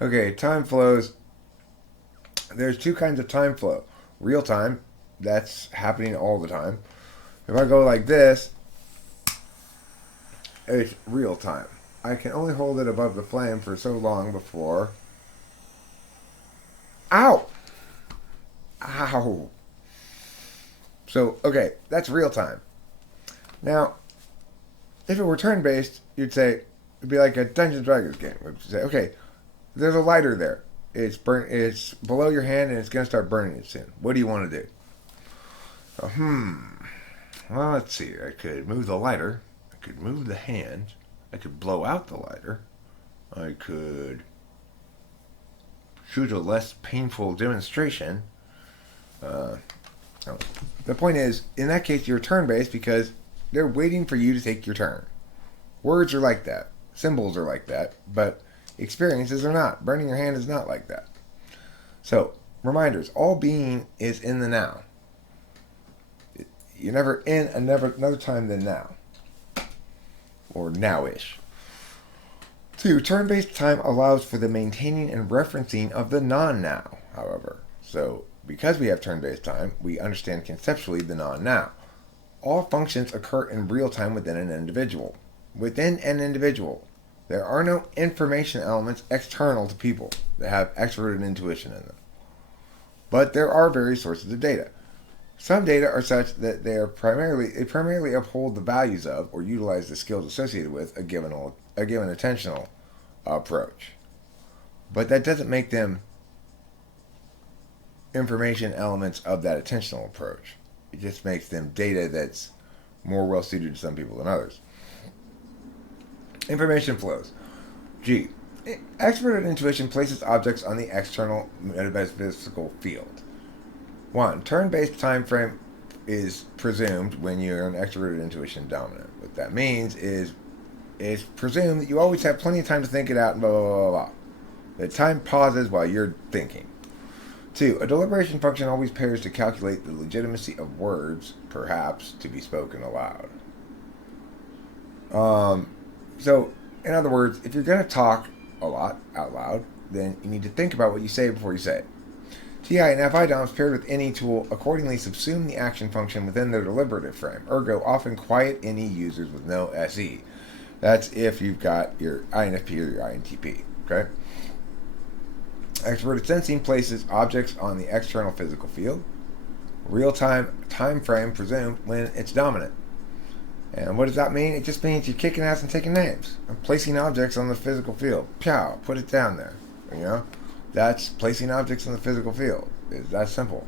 Okay, time flows. There's two kinds of time flow. Real time, that's happening all the time. If I go like this, it's real time. I can only hold it above the flame for so long before. Ow! Ow! So, okay, that's real time. Now, if it were turn based, you'd say, it'd be like a Dungeons and Dragons game. You'd say, okay, there's a lighter there. It's below your hand and it's going to start burning it soon. What do you want to do? So, well, let's see. I could move the lighter. I could move the hand. I could blow out the lighter. I could choose a less painful demonstration. Uh, no. The point is, in that case, you're turn based because they're waiting for you to take your turn. Words are like that. Symbols are like that. But experiences are not. Burning your hand is not like that. So, reminders. All being is in the now. You're never in another time than now. Or now-ish. 2. Turn-based time allows for the maintaining and referencing of the non-now, however. So, because we have turn-based time, we understand conceptually the non-now. All functions occur in real time within an individual. Within an individual, there are no information elements external to people that have extroverted intuition in them. But there are various sources of data. Some data are such that they primarily uphold the values of or utilize the skills associated with a given attentional approach. But that doesn't make them information elements of that attentional approach. It just makes them data that's more well suited to some people than others. Information flows. G. Extroverted intuition places objects on the external metaphysical field. 1. Turn-based time frame is presumed when you're an extroverted intuition dominant. What that means is it's presumed that you always have plenty of time to think it out and blah, blah, blah, blah. The time pauses while you're thinking. 2. A deliberation function always pairs to calculate the legitimacy of words, perhaps, to be spoken aloud. So, in other words, if you're going to talk a lot out loud, then you need to think about what you say before you say it. TI and FI DOMs paired with any tool accordingly subsume the action function within their deliberative frame, ergo often quiet any users with no SE. That's if you've got your INFP or your INTP, okay? Extroverted sensing places objects on the external physical field. Real-time time frame presumed when it's dominant. And what does that mean? It just means you're kicking ass and taking names. And placing objects on the physical field. Pow, put it down there. You know? That's placing objects in the physical field. It's that simple.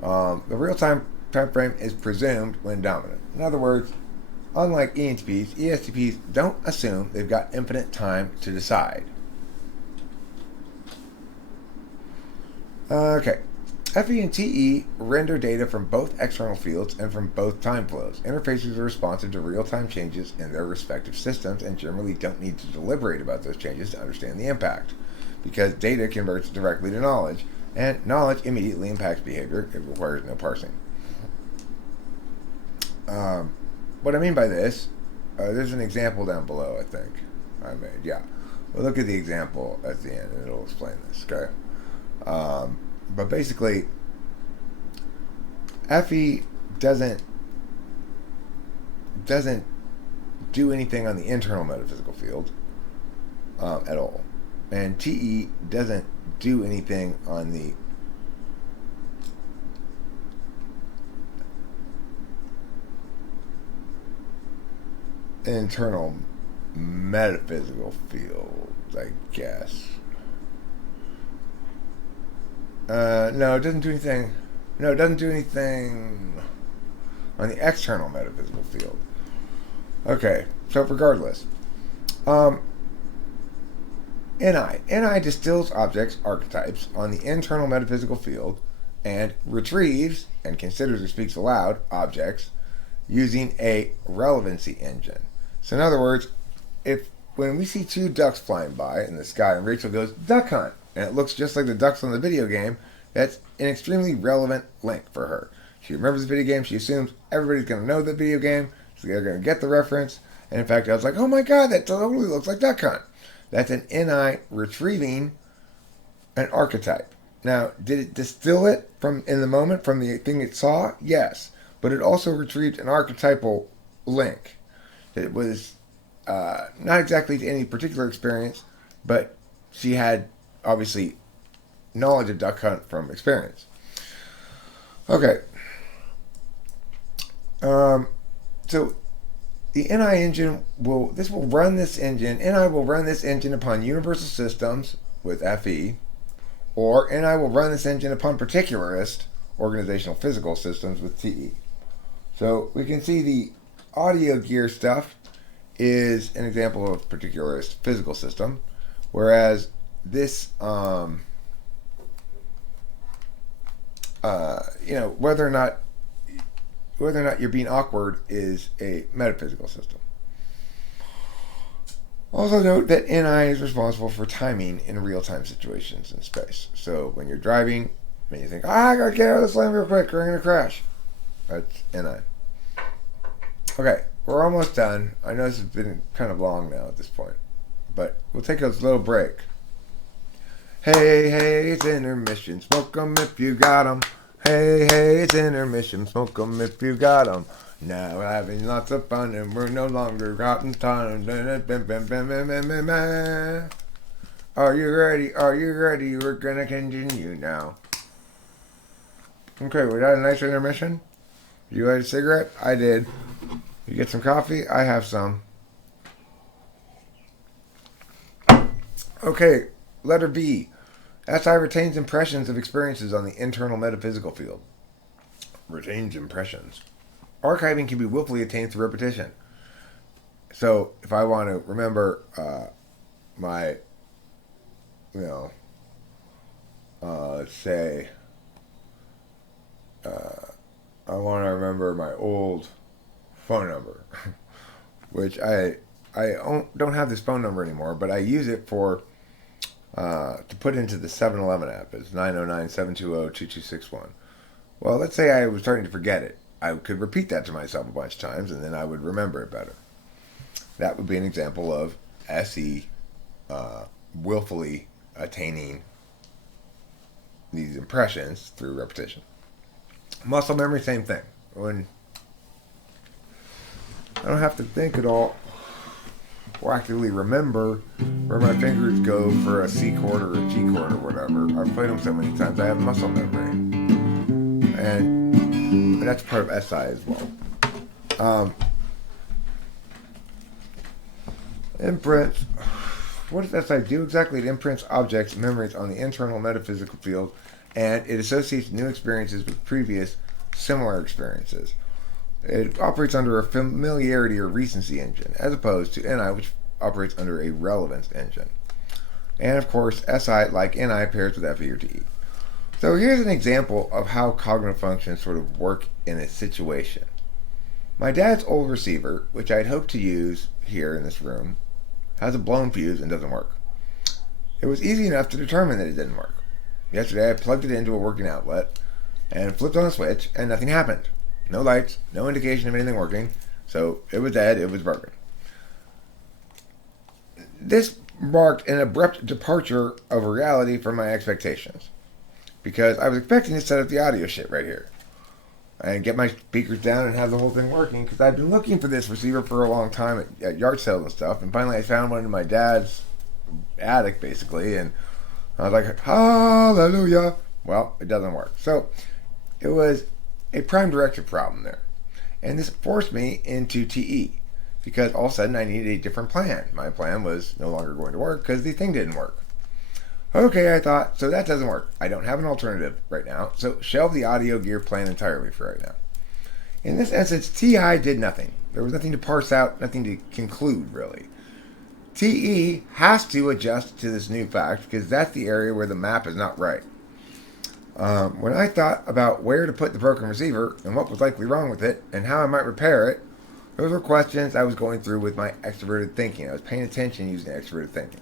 The real-time time frame is presumed when dominant. In other words, unlike ENTPs, ESTPs don't assume they've got infinite time to decide. Okay. FE and TE render data from both external fields and from both time flows. Interfaces are responsive to real-time changes in their respective systems and generally don't need to deliberate about those changes to understand the impact, because data converts directly to knowledge, and knowledge immediately impacts behavior. It requires no parsing. What I mean by this, there's an example down below, I think, I made. Yeah. We'll look at the example at the end, and it'll explain this, okay? But basically, FE doesn't do anything on the internal metaphysical field at all, and TE doesn't do anything on the internal metaphysical field, I guess. No, it doesn't do anything. No, it doesn't do anything on the external metaphysical field. Okay, so regardless, NI distills objects, archetypes, on the internal metaphysical field and retrieves and considers or speaks aloud objects using a relevancy engine. So in other words, if when we see two ducks flying by in the sky and Rachel goes, "Duck hunt," and it looks just like the ducks on the video game, that's an extremely relevant link for her. She remembers the video game, she assumes everybody's going to know the video game, so they're going to get the reference, and in fact I was like, oh my god, that totally looks like Duck Hunt. That's an NI retrieving an archetype. Now, did it distill it from in the moment from the thing it saw? Yes, but it also retrieved an archetypal link. It was not exactly to any particular experience, but she had obviously knowledge of duck hunt from experience. Okay. So the NI engine will run this engine. NI will run this engine upon universal systems with FE, or NI will run this engine upon particularist organizational physical systems with TE. So we can see the audio gear stuff is an example of particularist physical system, whereas this, whether or not you're being awkward is a metaphysical system. Also note that NI is responsible for timing in real-time situations in space. So when you're driving and you think, I gotta get out of this lane real quick or I'm gonna crash. That's NI. Okay, we're almost done. I know this has been kind of long now at this point, but we'll take a little break. Hey, hey, it's intermission. Smoke 'em if you got 'em. Hey, hey, it's intermission. Smoke 'em if you got 'em. Now we're having lots of fun and we're no longer out in time. Are you ready? Are you ready? We're gonna continue now. Okay, we got a nice intermission. You had a cigarette? I did. You get some coffee? I have some. Okay, letter B. SI retains impressions of experiences on the internal metaphysical field. Retains impressions. Archiving can be willfully attained through repetition. So, if I want to remember my, let's say, I want to remember my old phone number, which I don't have this phone number anymore, but I use it for to put into the 7-Eleven app. It's 909-720-2261. Well, let's say I was starting to forget it. I could repeat that to myself a bunch of times, and then I would remember it better. That would be an example of SE willfully attaining these impressions through repetition. Muscle memory, same thing. When I don't have to think at all or actively remember where my fingers go for a C chord or a G chord or whatever. I've played them so many times, I have muscle memory. And that's part of SI as well. Imprints. What does SI do exactly? It imprints objects, memories on the internal metaphysical field, and it associates new experiences with previous similar experiences. It operates under a familiarity or recency engine, as opposed to NI, which operates under a relevance engine. And of course, SI, like NI, pairs with FE or TE. So here's an example of how cognitive functions sort of work in a situation. My dad's old receiver, which I'd hoped to use here in this room, has a blown fuse and doesn't work. It was easy enough to determine that it didn't work. Yesterday I plugged it into a working outlet and flipped on a switch and nothing happened. No lights, no indication of anything working, so it was dead, it was broken. This marked an abrupt departure of reality from my expectations, because I was expecting to set up the audio shit right here and get my speakers down and have the whole thing working, because I've been looking for this receiver for a long time at yard sales and stuff, and finally I found one in my dad's attic, basically, and I was like, hallelujah. Well, it doesn't work. So it was a prime directive problem there. And this forced me into TE, because all of a sudden I needed a different plan. My plan was no longer going to work because the thing didn't work. Okay, I thought, so that doesn't work. I don't have an alternative right now, so shelve the audio gear plan entirely for right now. In this instance, TI did nothing. There was nothing to parse out, nothing to conclude, really. TE has to adjust to this new fact, because that's the area where the map is not right. When I thought about where to put the broken receiver and what was likely wrong with it and how I might repair it, those were questions I was going through with my extroverted thinking. I was paying attention using extroverted thinking.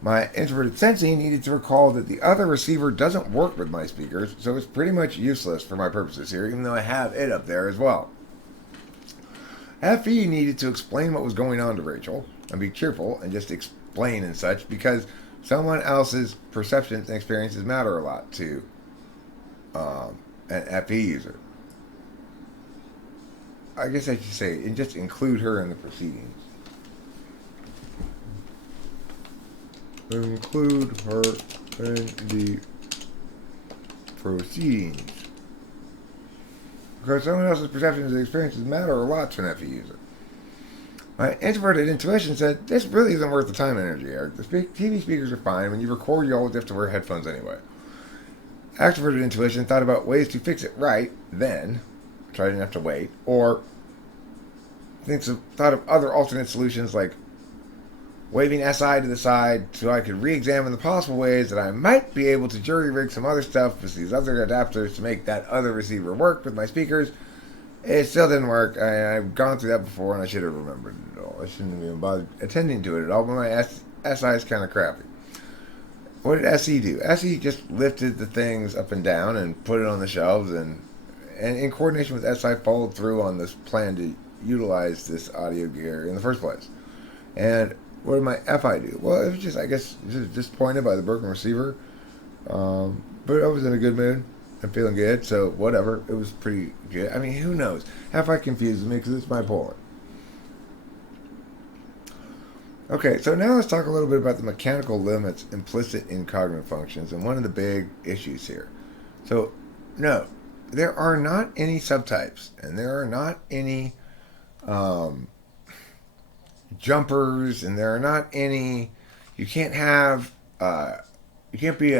My introverted sensing needed to recall that the other receiver doesn't work with my speakers, so it's pretty much useless for my purposes here, even though I have it up there as well. FE needed to explain what was going on to Rachel and be cheerful and just explain and such, because someone else's perceptions and experiences matter a lot to an FE user. I guess I should say, and just include her in the proceedings. Include her in the proceedings. Because someone else's perceptions and experiences matter a lot to an FE user. My introverted intuition said, this really isn't worth the time and energy, Eric. The TV speakers are fine. When you record, you always have to wear headphones anyway. Extroverted intuition thought about ways to fix it right then, so I didn't have to wait, or thought of other alternate solutions like waving SI to the side so I could re-examine the possible ways that I might be able to jury-rig some other stuff with these other adapters to make that other receiver work with my speakers. It still didn't work. I've gone through that before, and I should have remembered it all. I shouldn't have even bothered attending to it at all, but my SI is kind of crappy. What did SE do? SE just lifted the things up and down and put it on the shelves, and in coordination with SI followed through on this plan to utilize this audio gear in the first place. And what did my FI do? Well, it was just, I guess, just disappointed by the broken receiver. But I was in a good mood. I'm feeling good, so whatever. It was pretty good. I mean, who knows? FI confuses me because it's bipolar. Okay, so now let's talk a little bit about the mechanical limits implicit in cognitive functions and one of the big issues here. So, no, there are not any subtypes, and there are not any jumpers, and there are not any. You can't have. You can't be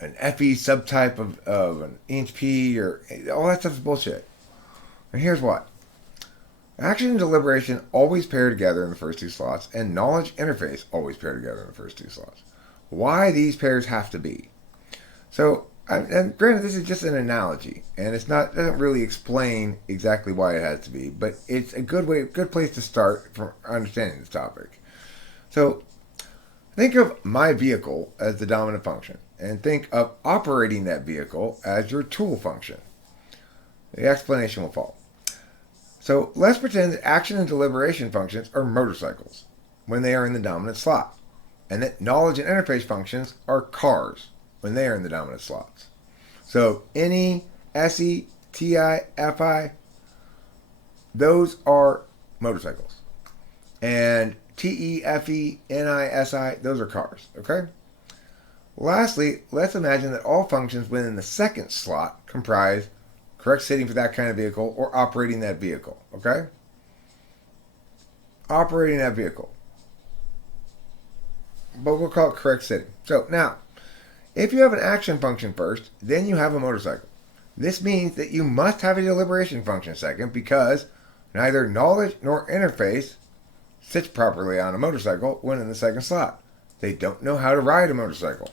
an FE subtype of an ENTP, or all that stuff is bullshit. And here's why. Action and deliberation always pair together in the first two slots, and knowledge interface always pair together in the first two slots. Why these pairs have to be? So, and granted, this is just an analogy, and doesn't really explain exactly why it has to be, but it's a good place to start for understanding this topic. So, think of my vehicle as the dominant function, and think of operating that vehicle as your tool function. The explanation will follow. So let's pretend that action and deliberation functions are motorcycles when they are in the dominant slot, and that knowledge and interface functions are cars when they are in the dominant slots. So NE, SE, TI, FI, those are motorcycles. And TE, FE, NI, SI, those are cars, okay? Lastly, let's imagine that all functions within the second slot comprise correct sitting for that kind of vehicle or operating that vehicle, okay? Operating that vehicle. But we'll call it correct sitting. So now, if you have an action function first, then you have a motorcycle. This means that you must have a deliberation function second, because neither knowledge nor interface sits properly on a motorcycle when in the second slot. They don't know how to ride a motorcycle.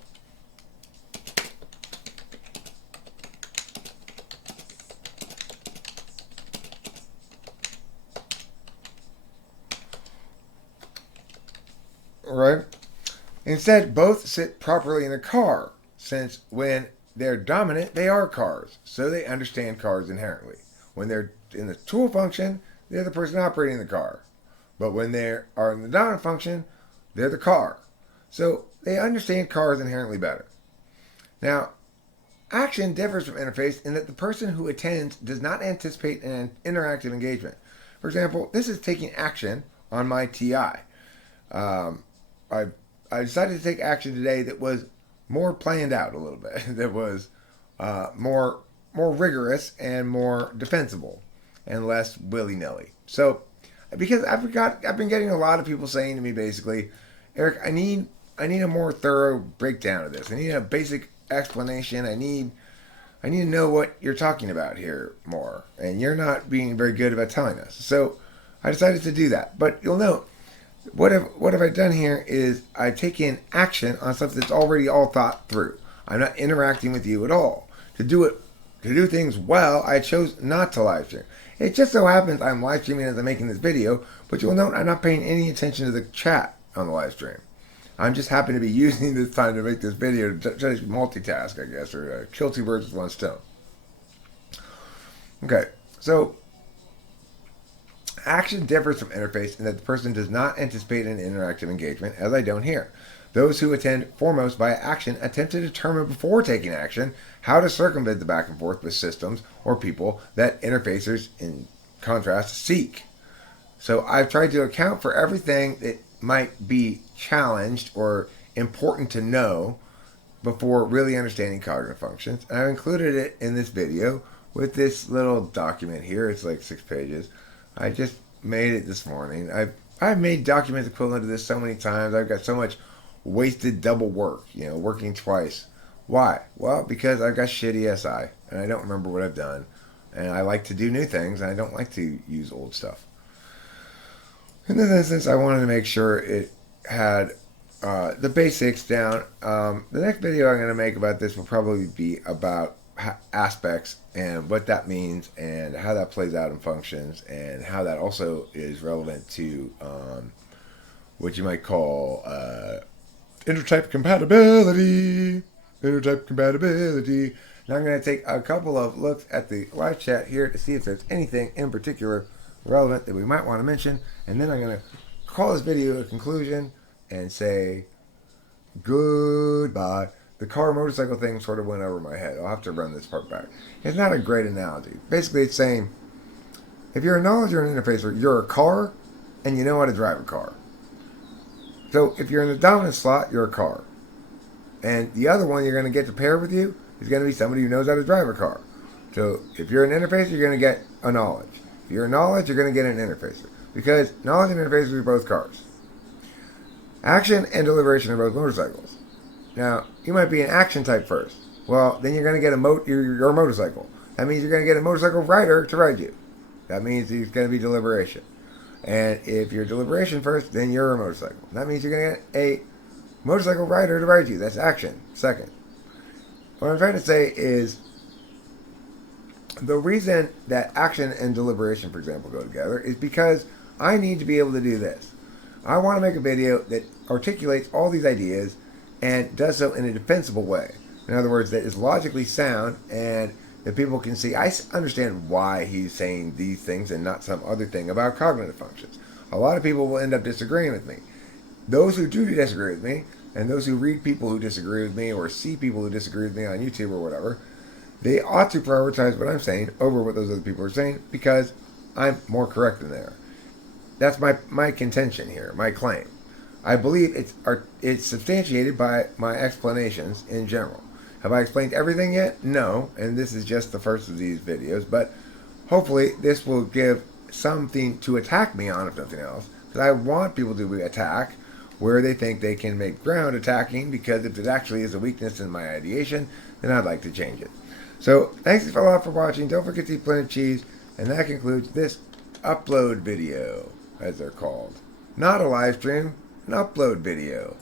Right? Instead, both sit properly in a car, since when they're dominant, they are cars, so they understand cars inherently. When they're in the tool function, they're the person operating the car. But when they are in the dominant function, they're the car. So they understand cars inherently better. Now, action differs from interface in that the person who attends does not anticipate an interactive engagement. For example, this is taking action on my TI. I decided to take action today that was more planned out a little bit, that was more rigorous and more defensible and less willy-nilly. So, because I've been getting a lot of people saying to me basically, Eric, I need a more thorough breakdown of this. I need a basic explanation. I need to know what you're talking about here more, and you're not being very good about telling us. So, I decided to do that. But you'll note, what have I done here is I've taken action on stuff that's already all thought through. I'm not interacting with you at all. To do things well, I chose not to live stream. It just so happens I'm live streaming as I'm making this video, but you'll note I'm not paying any attention to the chat on the live stream. I'm just happy to be using this time to make this video to try to multitask, I guess, or kill two birds with one stone. Okay, so Action differs from interface in that the person does not anticipate an interactive engagement, as I don't here. Those who attend foremost via action attempt to determine before taking action how to circumvent the back and forth with systems or people that interfacers, in contrast, seek. So I've tried to account for everything that might be challenged or important to know before really understanding cognitive functions. And I've included it in this video with this little document here. It's like 6 pages. I just made it this morning. I've made documents equivalent to this so many times. I've got so much wasted double work, working twice. Why? Well, because I've got shitty SI and I don't remember what I've done. And I like to do new things and I don't like to use old stuff. In this instance, I wanted to make sure it had the basics down. The next video I'm going to make about this will probably be about aspects and what that means and how that plays out in functions and how that also is relevant to what you might call intertype compatibility. Intertype compatibility. Now I'm going to take a couple of looks at the live chat here to see if there's anything in particular relevant that we might want to mention, and then I'm going to call this video a conclusion and say goodbye. The car motorcycle thing sort of went over my head. I'll have to run this part back. It's not a great analogy. Basically, it's saying if you're a knowledge or an interfacer, you're a car and you know how to drive a car. So if you're in the dominant slot, you're a car. And the other one you're going to get to pair with you is going to be somebody who knows how to drive a car. So if you're an interfacer, you're going to get a knowledge. If you're a knowledge, you're going to get an interfacer. Because knowledge and interfacers are both cars. Action and deliberation are both motorcycles. Now, you might be an action type first. Well, then you're going to get your motorcycle. That means you're going to get a motorcycle rider to ride you. That means it's going to be deliberation. And if you're deliberation first, then you're a motorcycle. That means you're going to get a motorcycle rider to ride you. That's action second. What I'm trying to say is the reason that action and deliberation, for example, go together is because I need to be able to do this. I want to make a video that articulates all these ideas and does so in a defensible way. In other words, that is logically sound and that people can see, I understand why he's saying these things and not some other thing about cognitive functions. A lot of people will end up disagreeing with me. Those who do disagree with me, and those who read people who disagree with me or see people who disagree with me on YouTube or whatever, they ought to prioritize what I'm saying over what those other people are saying because I'm more correct than they are. That's my contention here, my claim. I believe it's substantiated by my explanations in general. Have I explained everything yet? No, and this is just the first of these videos, but hopefully this will give something to attack me on, if nothing else, because I want people to attack where they think they can make ground attacking, because if it actually is a weakness in my ideation, then I'd like to change it. So, thanks a lot for watching. Don't forget to eat plenty of cheese, and that concludes this upload video, as they're called. Not a live stream, an upload video.